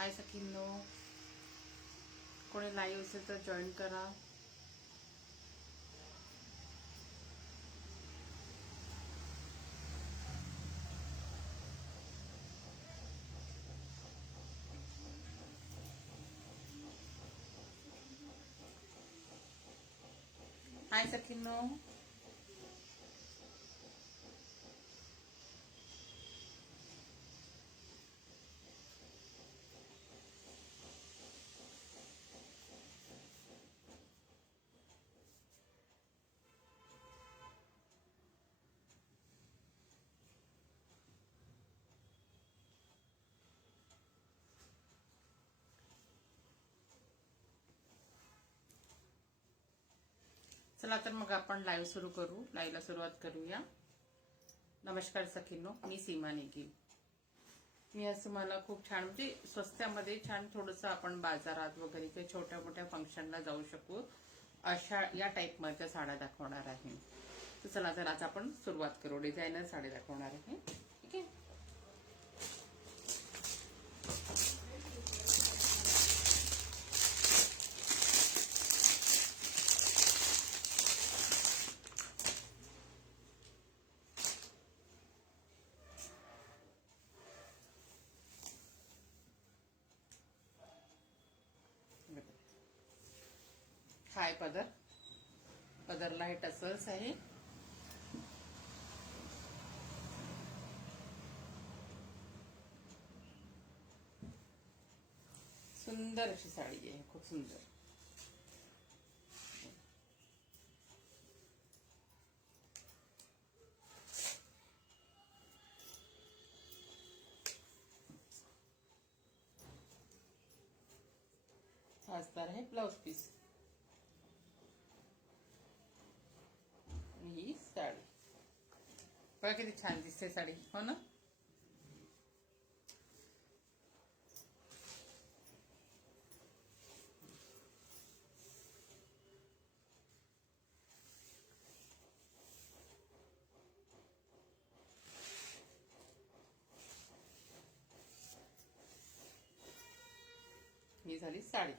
हाय सखींनो, कोणी लाईव्ह असेल तर जॉईन करा. हाय सखींनो, चला तर मग आपण लाईव्ह सुरू करू. लाईव्हला सुरुवात करूया. नमस्कार सखींनो, मी सीमा निगी. मी आज तुम्हाला खूप छान म्हणजे स्वस्त्यामध्ये छान थोडंसं आपण बाजारात वगैरे किंवा छोट्या मोठ्या फंक्शनला जाऊ शकू अशा या टाईपमध्ये साड्या दाखवणार आहे. तर चला तर आज आपण सुरुवात करू. डिझायनर साडी दाखवणार आहे. ठीक आहे. हाय पदरला हे टसल्स आहे. सुंदर अशी साडी आहे, खूप सुंदर. हा असणार आहे ब्लाउज पीस. ही साडी बघा किती छान दिसते साडी, हो ना. ही झाली साडी.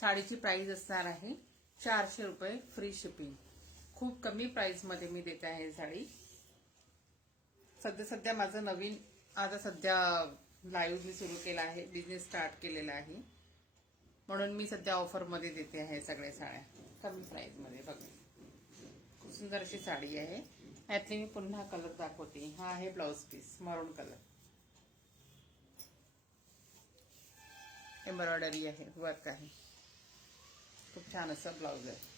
साडीची प्राइस असणार आहे 400 रुपये, फ्री शिपिंग. खूप कमी प्राइस मध्ये मी देते आहे साडी. सध्या माझं नवीन आता सध्या लाईव्ह मी सुरू केला आहे, बिझनेस स्टार्ट केलेला आहे, म्हणून मी सध्या ऑफर मध्ये देते आहे सगळ्या साड्या कमी प्राइस मध्ये. बघा खूप सुंदर अशी साडी आहे. यातली मी पुन्हा कलर दाखवते. हा आहे ब्लाउज पीस, मरून कलर. एम्ब्रॉयडरी आहे, वर्क आहे. खूप छान असं ब्लाउज आहे.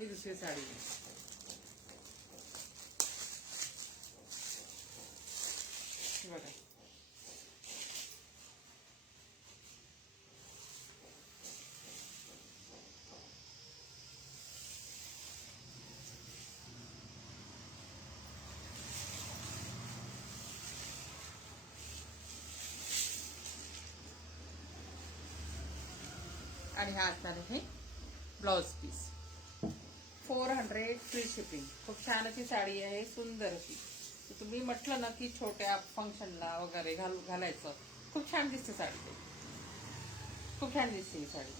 ही दुसरी साडी आहे. बघा आणि हा असणार आहे ब्लाउज पीस. 400 free shipping. खूप छान अशी साडी आहे, सुंदर अशी. तुम्ही म्हटलं ना की छोट्या फंक्शनला वगैरे घालायचं, खूप छान दिसते साडी. ते खूप छान दिसते ही साडी.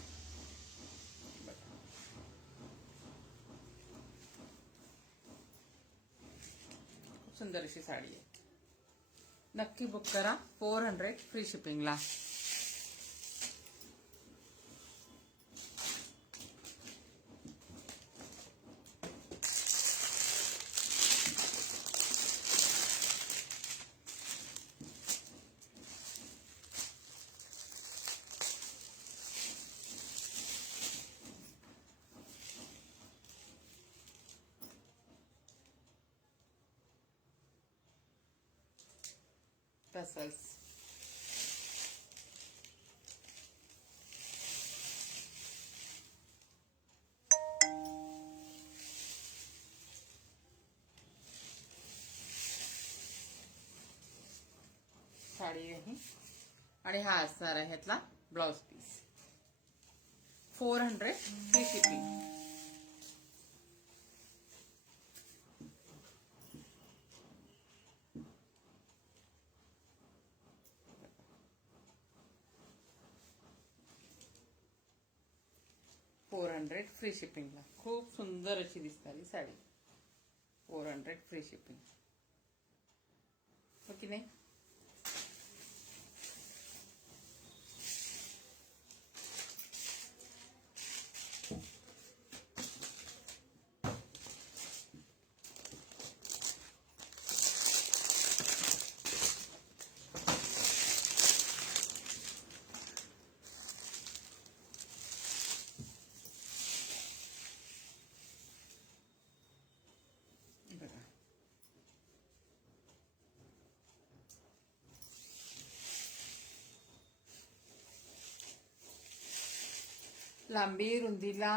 खूप सुंदर अशी साडी आहे. नक्की बुक करा. 400 फ्री शिपिंगला. टसल्स. साडी आहे आणि हा असणार आहे ह्यातला blouse piece. 400 free shipping. Free शिपिंगला खूप सुंदर अशी दिसणारी साडी. 400 फ्री शिपिंग, हो की नाही? लांबी रुंदीला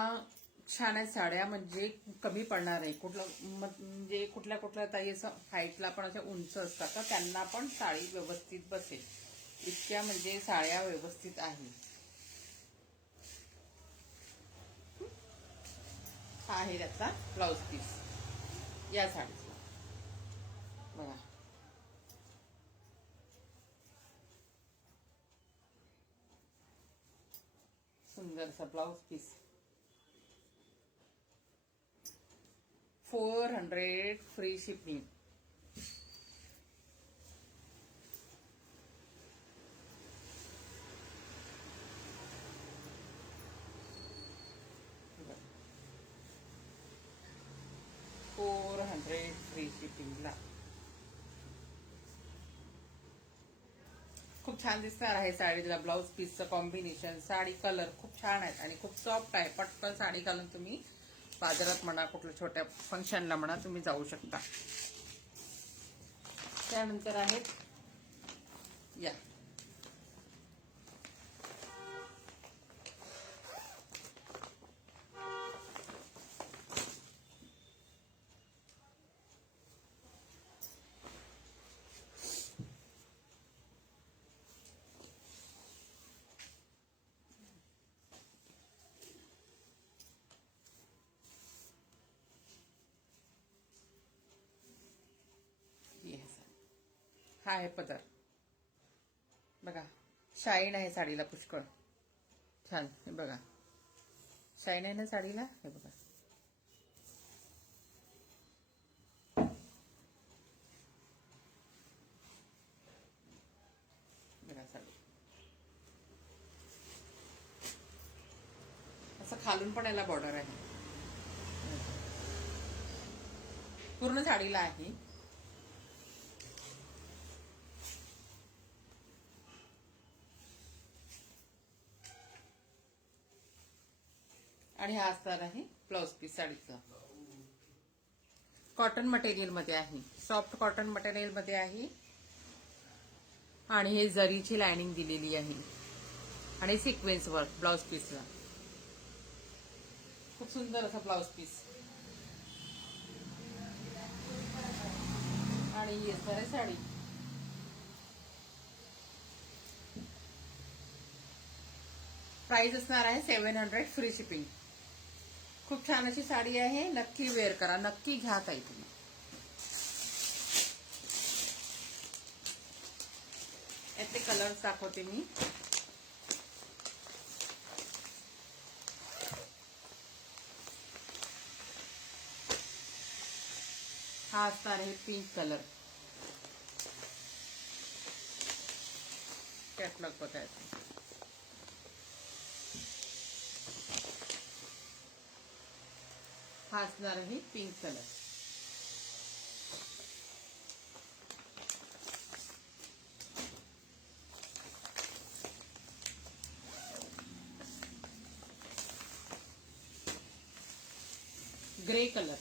छान आहे साड्या, म्हणजे कमी पडणार नाही. म्हणजे कुठल्या कुठल्या ताई असं हाईटला पण अशा उंच असतात तर त्यांना पण साडी व्यवस्थित बसेल इतक्या म्हणजे साड्या व्यवस्थित आहे. हा आहे त्याचा ब्लाउज पीस या साडीचा. बघा, सुंदरसा blouse piece. 400 free shipping. Free शिपिंगला खूप छान दिसणार आहे साडीला. ब्लाउज पीसचं कॉम्बिनेशन, साडी कलर खूप छान आहेत आणि खूप सॉफ्ट आहे. पटकन साडी घालून तुम्ही बाजारात म्हणा, कुठल्या छोट्या फंक्शनला म्हणा तुम्ही जाऊ शकता. त्यानंतर आहेत या हा आहे पदर. बघा, शाईन आहे साडीला पुष्कळ छान. हे बघा, शाईन आहे ना साडीला. हे बघा, बघा साडी असं खालून पण याला बॉर्डर आहे. पूर्ण साडीला आहे. आणि हा असणार आहे ब्लाउज पीस साडीचा. कॉटन मटेरियल मध्ये आहे, सॉफ्ट कॉटन मटेरियल मध्ये आहे आणि हे जरीची लाइनिंग दिलेली आहे आणि सिक्वेन्स वर्क ब्लाउज पीसला. खूप सुंदर असा ब्लाउज पीस आणि ही असणार आहे साडी. प्राइस असणार आहे 700 फ्री शिपिंग. खूप छान अशी साडी आहे, नक्की वेअर करा, नक्की घ्या ताई तुम्ही. यातले कलर्स दाखवते मी. हा असणार आहे पिंक कलर. कॅटलॉग बघायचं. हा असणार आहे pink colour. Grey colour.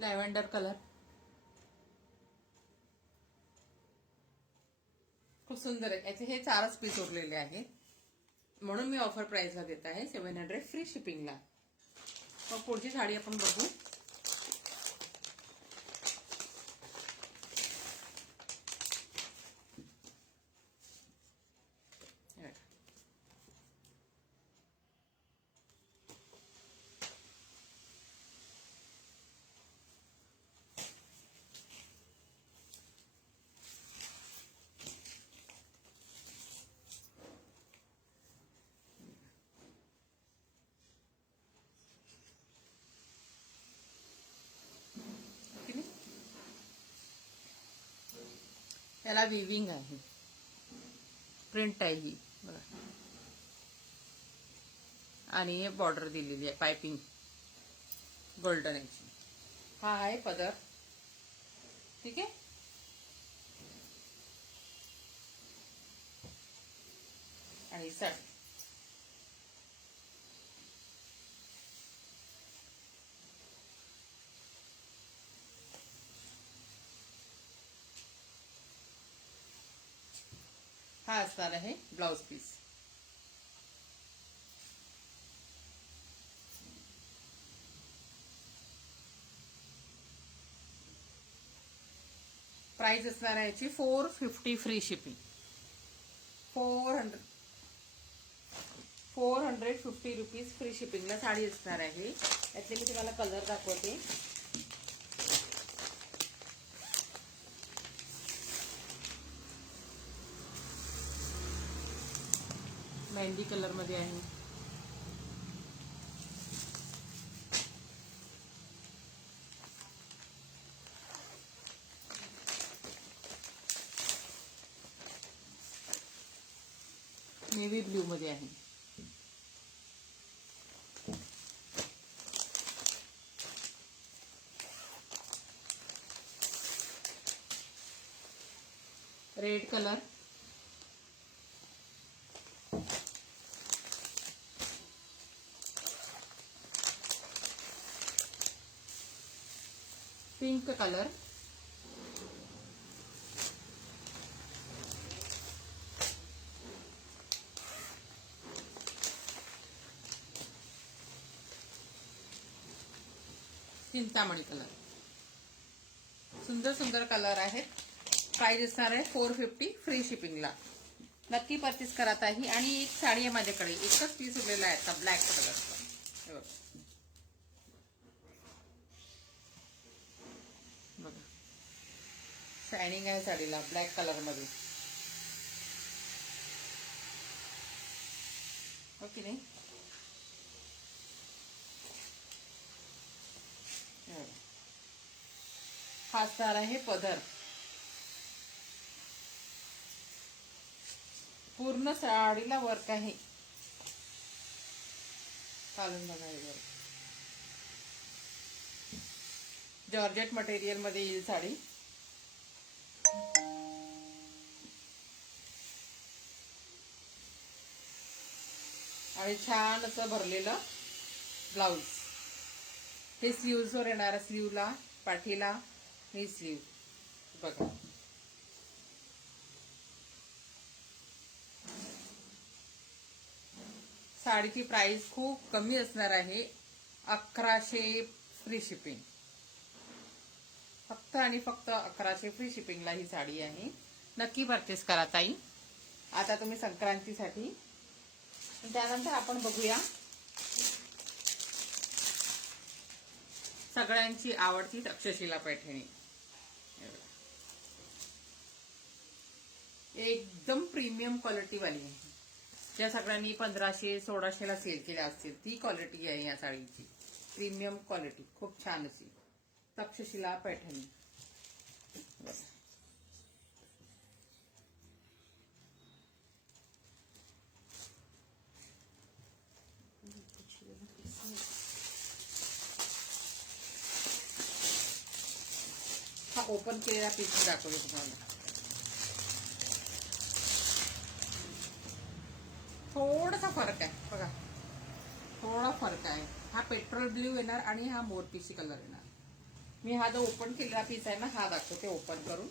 Lavender colour. खूप सुंदर आहे. याचे हे 4च पीस उरलेले आहेत, म्हणून मी ऑफर प्राइसला देत आहे 700 फ्री शिपिंगला. मग पुढची साडी आपण बघू. याला विविंग आहे, प्रिंट आहे ही बघा, आणि हे बॉर्डर दिलेली आहे पायपिंग गोल्डन याची. हा आहे पदर. ठीक आहे. आणि साडी हा असणार आहे ब्लाउज पीस. प्राइस असणार आहे याची 450 फ्री शिपिंग. 450 रुपीज फ्री शिपिंगला साडी असणार आहे. यातले मी तुम्हाला कलर दाखवते. मेहंदी कलर मध्ये आहे, नेव्ही ब्ल्यू मध्ये आहे, red colour, pink colour, Chintamani colour. सुंदर सुंदर कलर आहेत. प्राइस असणार आहे 450 फ्री शिपिंगला. नक्की परचेस करा ताई. आणि एक साडी आहे माझ्याकडे, एकच पीस उरलेला आहे आता ब्लॅक कलरचा. बघा, शायनिंग आहे साडीला ब्लॅक कलर मध्ये. ओके नाही. हा असणार आहे पदर. पूर्ण साडीला वर्क आहे. घालून बघा हे वर्क. जॉर्जेट मटेरियल मध्ये येईल साडी. आणि छान असं भरलेलं ब्लाउज. हे स्लीव्स वर येणार, स्लीवला पाठीला ही स्लीव बघा. साडीची प्राइस खूप कमी असणार आहे, 1100 फ्री शिपिंग. फक्त आणि फक्त 1100 फ्री शिपिंगला ही साडी आहे. नक्की परचेस करा ताई. आता तुम्ही संक्रांतीसाठी. त्यानंतर आपण बघूया सगळ्यांची आवडती तक्षशिला पैठणी. एकदम प्रीमियम क्वालिटी वाली आहे. ज्या सगळ्यांनी 1500-1600 ला सेल केल्या असतील ती क्वालिटी आहे या साडीची. प्रीमियम क्वालिटी, खूप छान अशी तक्षशिला पैठणी. हा ओपन केलेला पीस दाखवते तुम्हाला. थोडासा फरक आहे बघा, थोडा फरक आहे. हा पेट्रोल ब्ल्यू येणार आणि हा मोरपीसी कलर येणार. मी हा जो ओपन केलेला पीस आहे ना हा दाखवते ओपन करून.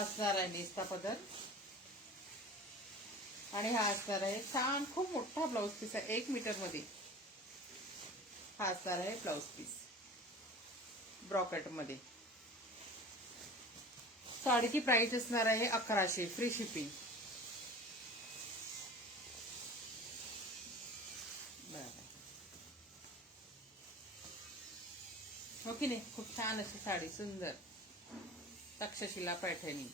असणार आहे नेसता पदर आणि हा असणार आहे छान खूप मोठा ब्लाऊज पीस आहे 1 मीटर मध्ये. हा असणार आहे ब्लाऊज पीस ब्रॉकेट मध्ये. साडीची प्राइस असणार आहे 1100 फ्री शिपिंग. हो की नाही. खूप छान अशी साडी सुंदर तक्षशिला पैठणी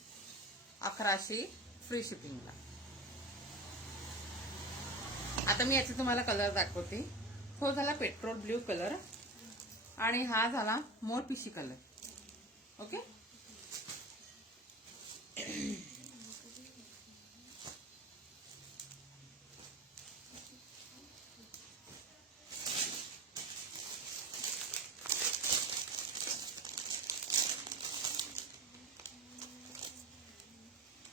1100 फ्री शिपिंगला. आता मी याचे तुम्हाला कलर दाखवते. तो झाला पेट्रोल ब्ल्यू कलर आणि हा झाला मोरपिशी कलर. ओके.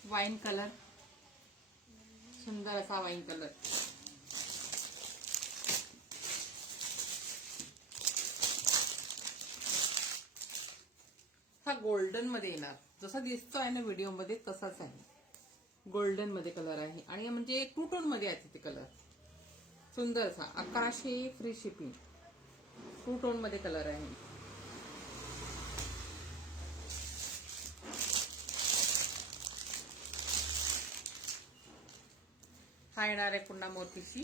वाईन कलर सुंदर असा वाईन कलर. हा गोल्डन मध्ये येणार जसा दिसतो आहे ना व्हिडिओ मध्ये तसाच आहे. गोल्डन मध्ये कलर आहे आणि म्हणजे 2 टोन मध्ये आहे ते कलर. सुंदर असा 1100 फ्री शिपिंग 2 टोन मध्ये कलर आहे. हा येणार आहे पुन्हा मोरपिशी.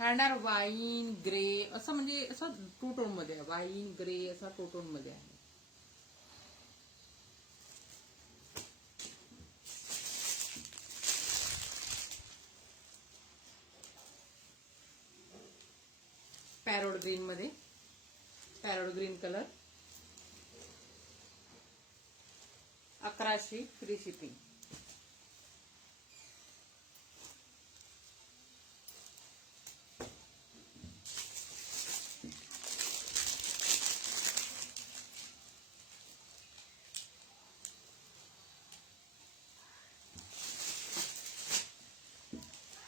येणार वाईन ग्रे असं म्हणजे असं 2 टोन मध्ये आहे. वाईन ग्रे असा 2 टोन मध्ये आहे. पॅरोड ग्रीन मध्ये पॅरोड ग्रीन कलर 1100 फ्री शिपिंग.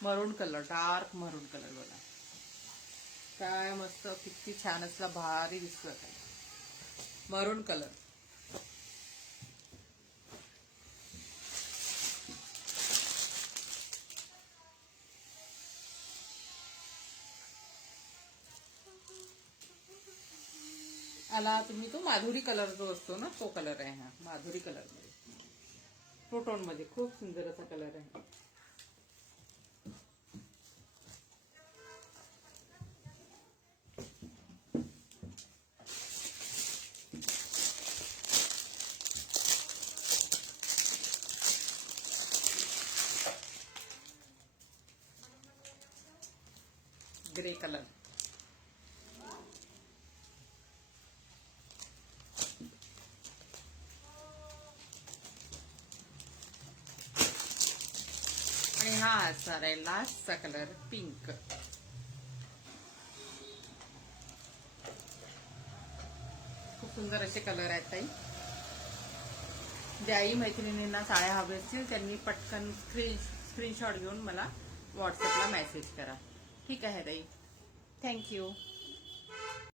मरून कलर डार्क मरून कलर बघा काय मस्त किती छान असला भारी दिसत आहे. मरून कलर आला तुम्ही तो माधुरी कलर जो असतो ना तो कलर आहे. हा माधुरी कलर मध्ये 2 टोन मध्ये खूप सुंदर असा कलर आहे. ग्रे कलर आणि हा असणार आहे लास्टचा कलर पिंक. खूप सुंदर असे कलर आहेत ताई. ज्याही मैत्रिणींना साड्या हव्या असतील त्यांनी पटकन स्क्रीनशॉट घेऊन मला व्हॉट्सअपला मेसेज करा. ठीक आहे ताई. थँक्यू.